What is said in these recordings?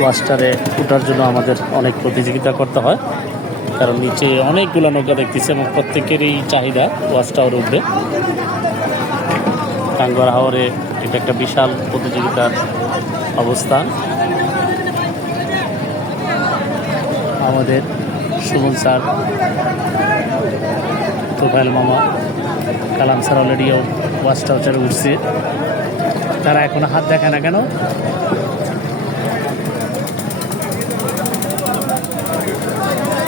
ওয়াস্টারে ওঠার জন্য আমাদের অনেক প্রতিযোগিতা করতে হয়। কারণ নিচে অনেকগুলো নৌকা দেখতেছে এবং প্রত্যেকেরই চাহিদা ওয়াচ টাওয়ার উঠবে টাঙ্গুয়ার হাওরে এটা একটা বিশাল প্রতিযোগিতার অবস্থান। আমাদের সুমন স্যার তোফাইল মামা, কালাম স্যার অলরেডি ওয়াচ টাওয়ারে উঠছে। তারা এখনও হাত দেখে না কেন?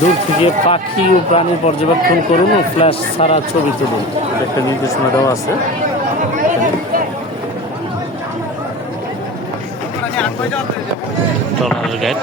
দূর থেকে পাখি ও প্রাণী পর্যবেক্ষণ করুন ও ফ্ল্যাশ ছাড়া ছবি তুলুন। একটা নির্দেশনা দেওয়া আছে। গেট